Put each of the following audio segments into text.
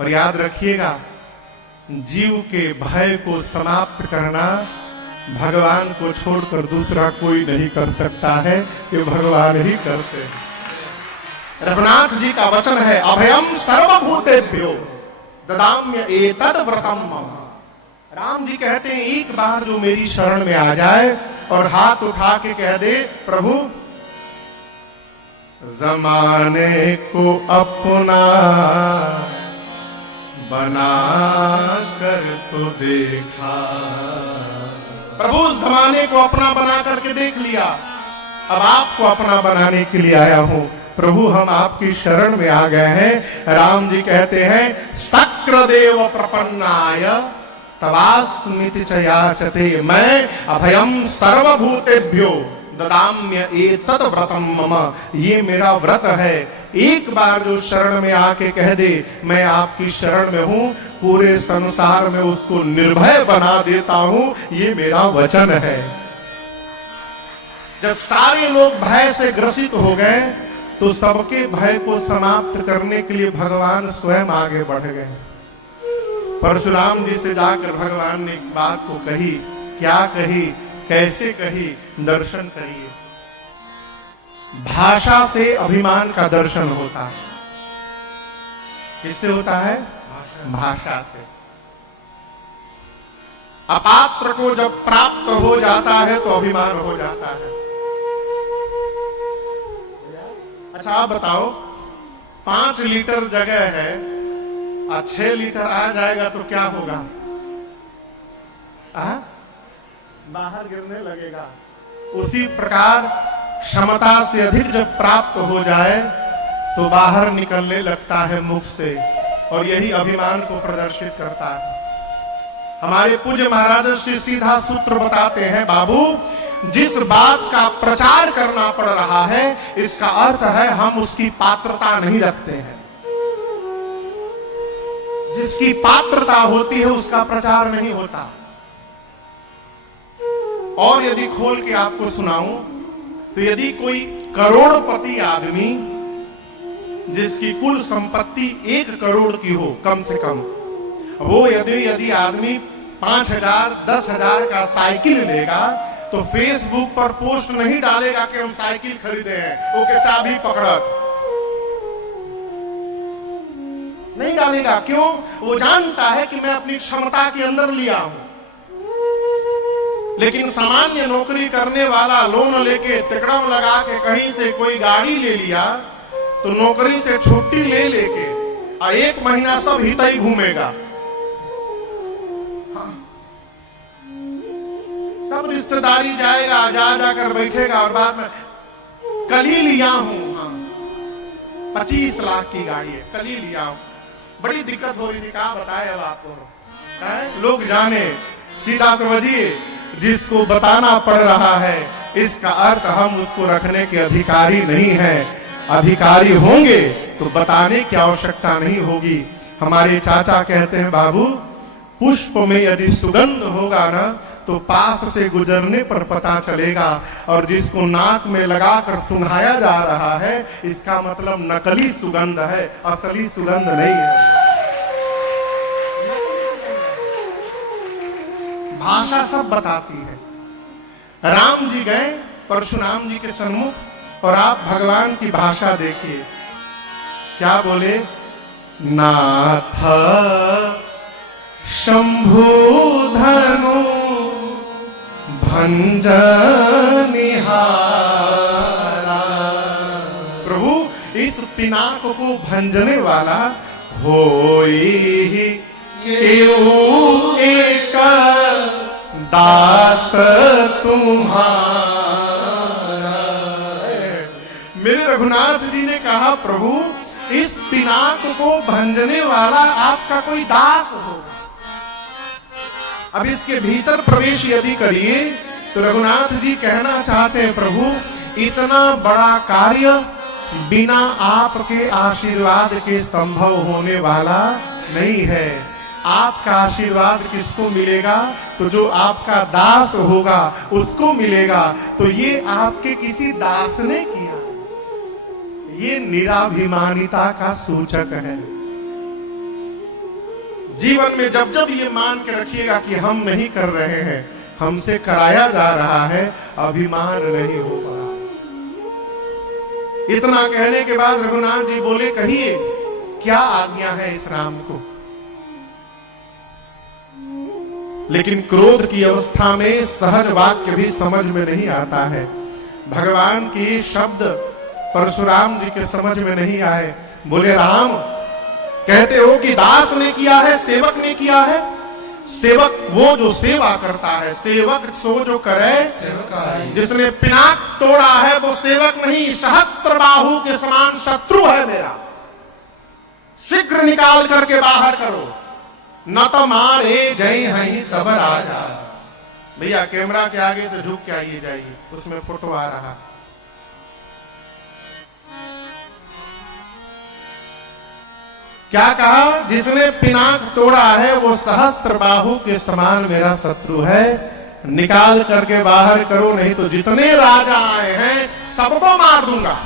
और याद रखिएगा, जीव के भय को समाप्त करना भगवान को छोड़कर दूसरा कोई नहीं कर सकता है, ये भगवान ही करते हैं। रघुनाथ जी का वचन है, अभयम सर्वभूतेभ्यो ददाम्य एतद व्रतम मम। राम जी कहते हैं, एक बार जो मेरी शरण में आ जाए और हाथ उठा के कह दे, प्रभु जमाने को अपना बना कर तो देखा। प्रभु जमाने को अपना बना करके देख लिया, अब आपको अपना बनाने के लिए आया हूं। प्रभु हम आपकी शरण में आ गए हैं। राम जी कहते हैं, सक्रदेव प्रपन्नाय तवास्मिति च याचते, मैं अभयम सर्वभूतेभ्यो ददाम्य एतद व्रतम मम। ये मेरा व्रत है, एक बार जो शरण में आके कह दे मैं आपकी शरण में हूं, पूरे संसार में उसको निर्भय बना देता हूं, ये मेरा वचन है। जब सारे लोग भय से ग्रसित हो गए तो सबके भय को समाप्त करने के लिए भगवान स्वयं आगे बढ़ गए। परशुराम जी से जाकर भगवान ने इस बात को कही। क्या कही, कैसे कही, दर्शन करिए। भाषा से अभिमान का दर्शन होता है। किससे होता है? भाषा से। अपात्र को जब प्राप्त हो जाता है तो अभिमान हो जाता है। अच्छा आप बताओ, 5 लीटर जगह है और 6 लीटर आ जाएगा तो क्या होगा? बाहर गिरने लगेगा। उसी प्रकार क्षमता से अधिक जब प्राप्त हो जाए तो बाहर निकलने लगता है मुख से, और यही अभिमान को प्रदर्शित करता है। हमारे पूज्य महाराज श्री सीधा सूत्र बताते हैं, बाबू जिस बात का प्रचार करना पड़ रहा है इसका अर्थ है हम उसकी पात्रता नहीं रखते हैं। जिसकी पात्रता होती है उसका प्रचार नहीं होता। और यदि खोल के आपको सुनाऊं तो यदि कोई करोड़पति आदमी जिसकी कुल संपत्ति 1 करोड़ की हो कम से कम, वो यदि आदमी 5,000 10,000 का साइकिल लेगा तो फेसबुक पर पोस्ट नहीं डालेगा कि हम साइकिल खरीदे हैं, वो के चाबी पकड़त नहीं डालेगा। क्यों? वो जानता है कि मैं अपनी क्षमता के अंदर लिया हूं। लेकिन सामान्य नौकरी करने वाला लोन लेके तिकड़म लगा के कहीं से कोई गाड़ी ले लिया तो नौकरी से छुट्टी ले लेके 1 महीना सब हित ही घूमेगा। हाँ। सब रिश्तेदारी जाएगा, जा जाकर बैठेगा और बाद में कल ही लिया हूं, हाँ 25 लाख की गाड़ी है, कल ही लिया हूं। बड़ी दिक्कत हो रही थी, कहा बताए अब आपको। लोग जाने, सीधा समझिए, जिसको बताना पड़ रहा है इसका अर्थ हम उसको रखने के अधिकारी नहीं हैं। अधिकारी होंगे तो बताने की आवश्यकता नहीं होगी। हमारे चाचा कहते हैं, बाबू पुष्प में यदि सुगंध होगा ना तो पास से गुजरने पर पता चलेगा, और जिसको नाक में लगाकर सुंघाया जा रहा है इसका मतलब नकली सुगंध है, असली सुगंध नहीं है। भाषा सब बताती है। राम जी गए परशुराम जी के सन्मुख और आप भगवान की भाषा देखिए, क्या बोले? नाथ शंभु धनु भंजनिहारा। प्रभु इस पिनाक को भंजने वाला होई केऊ एक दास तुम्हारा। मेरे रघुनाथ जी ने कहा, प्रभु इस पिनाक को भंजने वाला आपका कोई दास होगा। अब इसके भीतर प्रवेश यदि करिए तो रघुनाथ जी कहना चाहते हैं, प्रभु इतना बड़ा कार्य बिना आपके आशीर्वाद के संभव होने वाला नहीं है। आपका आशीर्वाद किसको मिलेगा? तो जो आपका दास होगा उसको मिलेगा। तो ये आपके किसी दास ने किया, ये निराभिमानिता का सूचक है। जीवन में जब जब ये मान के रखिएगा कि हम नहीं कर रहे हैं, हमसे कराया जा रहा है, अभिमान नहीं हो पा। इतना कहने के बाद रघुनाथ जी बोले, कहिए क्या आज्ञा है इस राम को। लेकिन क्रोध की अवस्था में सहज वाक्य भी समझ में नहीं आता है। भगवान की शब्द परशुराम जी के समझ में नहीं आए। बोले, राम कहते हो कि दास ने किया है, सेवक ने किया है। सेवक वो जो सेवा करता है, सेवक सो जो करे सेवकाई। जिसने पिनाक तोड़ा है वो सेवक नहीं, सहस्त्र बाहु के समान शत्रु है मेरा। शीघ्र निकाल करके बाहर करो, न तो मारे जय हई सब राजा। भैया कैमरा के आगे से झुक के आइए जाइए, उसमें फोटो आ रहा। क्या कहा? जिसने पिनाक तोड़ा है वो सहस्त्र बाहु के समान मेरा शत्रु है। निकाल करके बाहर करो, नहीं तो जितने राजा आए हैं सबको मार दूंगा।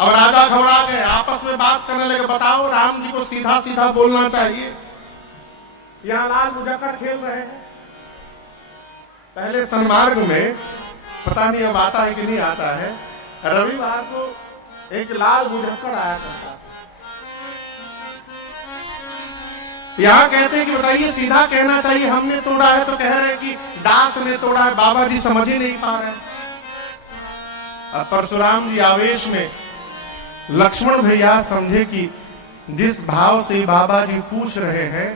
और राजा घबरा गए, आपस में बात करने लगे, बताओ राम जी को सीधा सीधा बोलना चाहिए, यहां लाल मुजक्कड़ खेल रहे हैं। पहले सन्मार्ग में, पता नहीं अब आता है कि नहीं आता है, रविवार को एक लाल मुजक्कड़ आया करता। यहां कहते हैं कि बताइए सीधा कहना चाहिए, हमने तोड़ा है, तो कह रहे हैं कि दास ने तोड़ा है। बाबा जी समझ ही नहीं पा रहे। परशुराम जी आवेश में, लक्ष्मण भैया समझे कि जिस भाव से बाबा जी पूछ रहे हैं,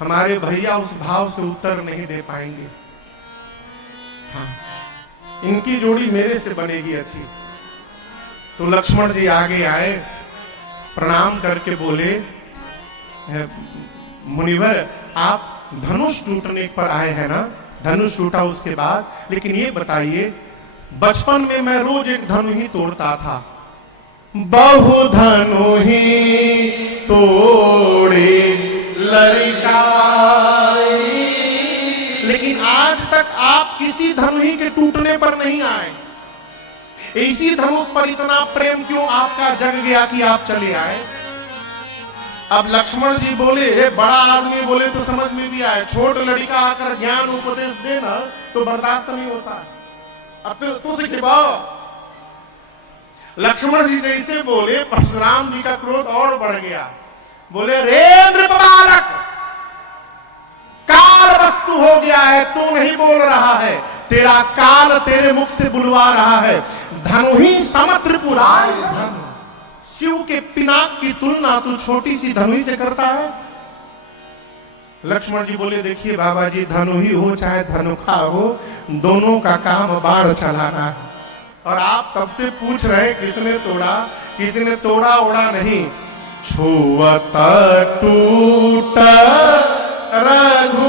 हमारे भैया उस भाव से उत्तर नहीं दे पाएंगे। हाँ, इनकी जोड़ी मेरे से बनेगी अच्छी। तो लक्ष्मण जी आगे आए, प्रणाम करके बोले, मुनिवर आप धनुष टूटने पर आए हैं ना? धनुष टूटा उसके बाद, लेकिन ये बताइए, बचपन में मैं रोज एक धनु ही तोड़ता था, बहु धनु ही तोड़े लड़काई, लेकिन आज तक आप किसी धनु ही के टूटने पर नहीं आए। इसी धनुष पर इतना प्रेम क्यों आपका जग गया कि आप चले आए? अब लक्ष्मण जी बोले, बड़ा आदमी बोले तो समझ में भी आए, छोट लड़का आकर ज्ञान उपदेश देना तो बर्दाश्त नहीं होता। अब तू सिखाओ। लक्ष्मण जी जैसे बोले, परशुराम जी का क्रोध और बढ़ गया। बोले, रे नृपबालक, काल वस्तु हो गया है, तू नहीं बोल रहा है, तेरा काल तेरे मुख से बुलवा रहा है। धनु ही सम त्रिपुराय धनु, शिव के पिनाक की तुलना तू छोटी सी धनु से करता है। लक्ष्मण जी बोले, देखिए बाबा जी, धनु ही हो चाहे धनुखा हो, दोनों का काम बाण चलाना है। और आप तब से पूछ रहे किसने तोड़ा, किसने तोड़ा ओड़ा नहीं। छुअत टूट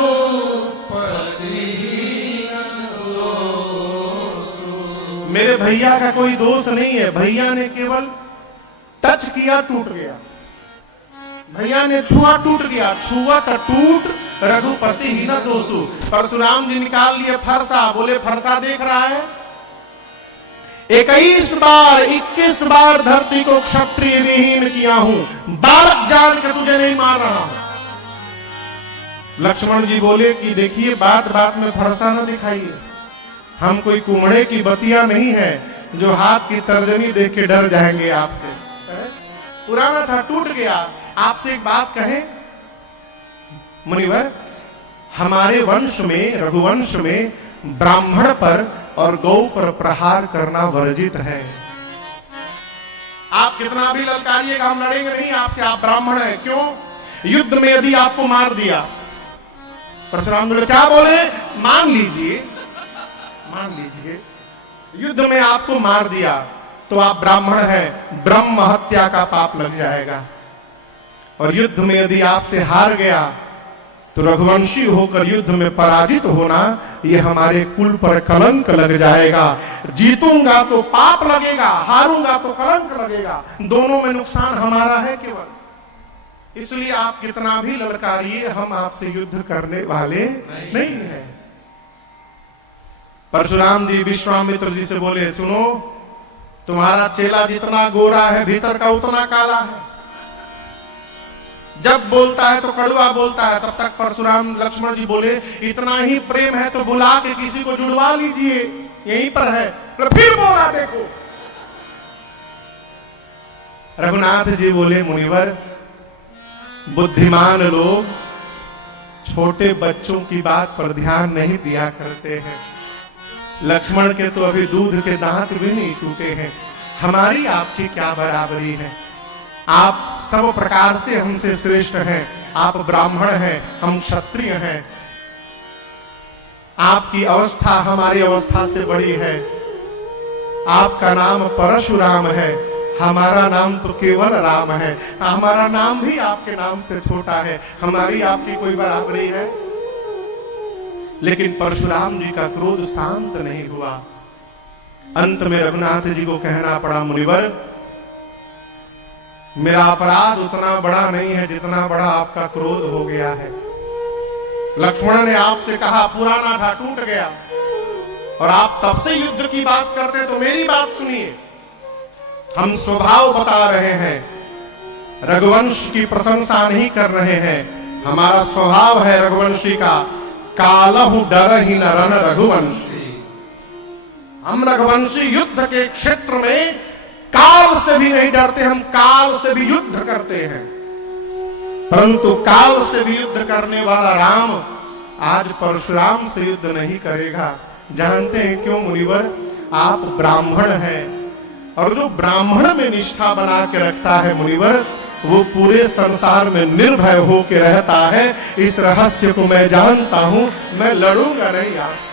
रघुपति मेरे भैया का कोई दोष नहीं है, भैया ने केवल टच किया, टूट गया। भैया ने छुआ, टूट गया। छुआ तो टूट रघुपति ही न दोषु। परशुराम जी निकाल लिए फरसा। बोले, फरसा देख रहा है? 21 बार 21 बार धरती को क्षत्रिय विहीन किया हूं, बालक जान के तुझे नहीं मार रहा हूं। लक्ष्मण जी बोले कि देखिए, बात बात में फरसा न दिखाइए, हम कोई कुमड़े की बतिया नहीं है जो हाथ की तर्जनी देख के डर जाएंगे आपसे। पुराना था, टूट गया। आपसे एक बात कहें मुनिवर, हमारे वंश में, रघुवंश में, ब्राह्मण पर और गौ पर प्रहार करना वर्जित है। आप कितना भी ललकारिएगा, हम लड़ेंगे नहीं आपसे, आप ब्राह्मण हैं। क्यों? युद्ध में यदि आपको मार दिया, परशुराम बोले, क्या बोले? मान लीजिए, मान लीजिए युद्ध में आपको मार दिया तो आप ब्राह्मण हैं, ब्रह्म हत्या का पाप लग जाएगा। और युद्ध में यदि आपसे हार गया तो रघुवंशी होकर युद्ध में पराजित होना, ये हमारे कुल पर कलंक लग जाएगा। जीतूंगा तो पाप लगेगा, हारूंगा तो कलंक लगेगा, दोनों में नुकसान हमारा है केवल। इसलिए आप कितना भी ललकारिए, हम आपसे युद्ध करने वाले नहीं हैं। परशुराम जी विश्वामित्र जी से बोले, सुनो, तुम्हारा चेला जितना गोरा है भीतर का उतना काला है। जब बोलता है तो कड़वा बोलता है। तब तक परशुराम लक्ष्मण जी बोले, इतना ही प्रेम है तो बुला के किसी को जुड़वा लीजिए, यहीं पर है। तो फिर बोला, देखो। रघुनाथ जी बोले, मुनिवर, बुद्धिमान लोग छोटे बच्चों की बात पर ध्यान नहीं दिया करते हैं। लक्ष्मण के तो अभी दूध के दांत भी नहीं टूटे हैं, हमारी आपकी क्या बराबरी है। आप सब प्रकार से हमसे श्रेष्ठ हैं। आप ब्राह्मण हैं, हम क्षत्रिय हैं। आपकी अवस्था हमारी अवस्था से बड़ी है। आपका नाम परशुराम है, हमारा नाम तो केवल राम है। हमारा नाम भी आपके नाम से छोटा है, हमारी आपकी कोई बराबरी है। लेकिन परशुराम जी का क्रोध शांत नहीं हुआ। अंत में रघुनाथ जी को कहना पड़ा, मुनिवर, मेरा अपराध उतना बड़ा नहीं है जितना बड़ा आपका क्रोध हो गया है। लक्ष्मण ने आपसे कहा, पुराना ढा टूट गया, और आप तब से युद्ध की बात करते, तो मेरी बात सुनिए। हम स्वभाव बता रहे हैं, रघुवंश की प्रशंसा नहीं कर रहे हैं। हमारा स्वभाव है रघुवंशी का, कालहु डर ही न रन रघुवंशी। हम रघुवंशी युद्ध के क्षेत्र में काल से भी नहीं डरते, हम काल से भी युद्ध करते हैं। परंतु काल से भी युद्ध करने वाला राम आज परशुराम से युद्ध नहीं करेगा। जानते हैं क्यों मुनिवर? आप ब्राह्मण हैं, और जो ब्राह्मण में निष्ठा बना के रखता है मुनिवर, वो पूरे संसार में निर्भय होकर रहता है। इस रहस्य को मैं जानता हूं, मैं लड़ूंगा नहीं आपसे।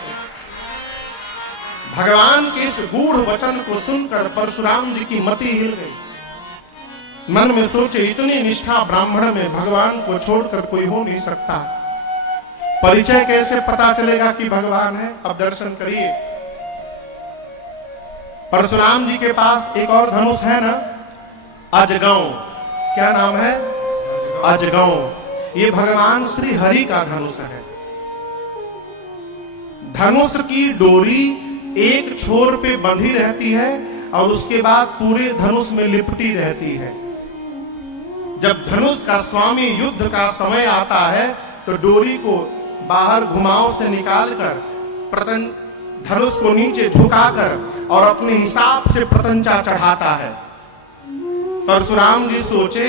भगवान के इस गूढ़ वचन को सुनकर परशुराम जी की मति हिल गई। मन में सोचे, इतनी निष्ठा ब्राह्मण में, भगवान को छोड़कर कोई हो नहीं सकता। परिचय कैसे पता चलेगा कि भगवान है? अब दर्शन करिए। परशुराम जी के पास एक और धनुष है ना, अजगौ। क्या नाम है? अजगौ। ये भगवान श्री हरि का धनुष है। धनुष की डोरी एक छोर पे बंधी रहती है और उसके बाद पूरे धनुष में लिपटी रहती है। जब धनुष का स्वामी युद्ध का समय आता है तो डोरी को बाहर घुमाव से निकालकर धनुष को नीचे झुकाकर और अपने हिसाब से प्रतंचा चढ़ाता है। परशुराम जी सोचे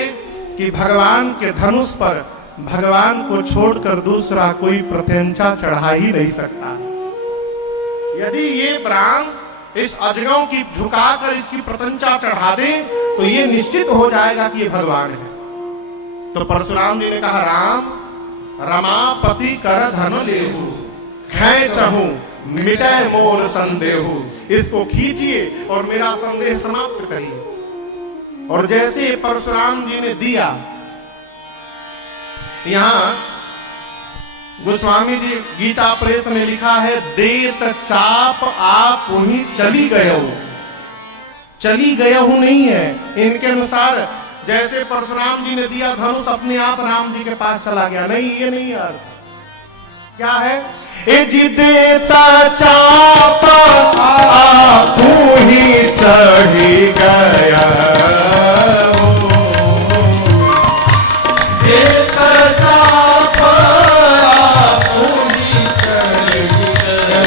कि भगवान के धनुष पर भगवान को छोड़कर दूसरा कोई प्रत्यंचा चढ़ा ही नहीं सकता। यदि ये प्राण इस अजगौ की झुकाकर इसकी प्रत्यंचा चढ़ा दे तो ये निश्चित हो जाएगा कि ये भगवान है। तो परशुराम जी ने कहा, राम, रमापति कर धन लेहु, खैचहु मिटै मोर संदेहु। इसको खींचिए और मेरा संदेह समाप्त करिए। और जैसे परशुराम जी ने दिया, यहां गोस्वामी जी गीता प्रेस में लिखा है, देत चाप आप वहीं चली गयो। चली गया हूं नहीं है, इनके अनुसार जैसे परशुराम जी ने दिया धनुष अपने आप राम जी के पास चला गया। नहीं, ये नहीं अर्थ। क्या है? देता चाप आप ही चढ़ी गया, देता चाप आप ही चढ़ी गया,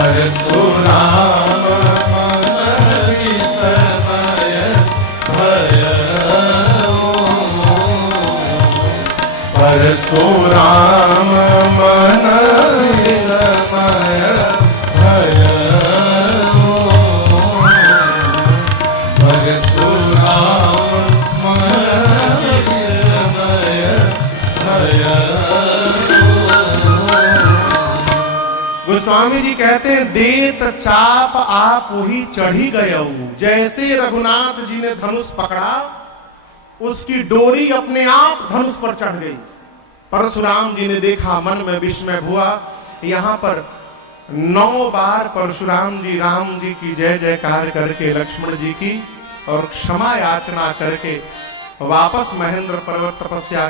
परशुराम परशुराम मन समय भय, परशुराम मन समय भय। गोस्वामी जी कहते हैं, देत चाप आप ही चढ़ी गयऊ। जैसे रघुनाथ जी ने धनुष पकड़ा, उसकी डोरी अपने आप धनुष पर चढ़ गई। परशुराम जी ने देखा, मन में विस्मय हुआ। यहां पर 9 बार परशुराम जी राम जी की जय जयकार करके, लक्ष्मण जी की और क्षमा याचना करके वापस महेंद्र पर्वत तपस्या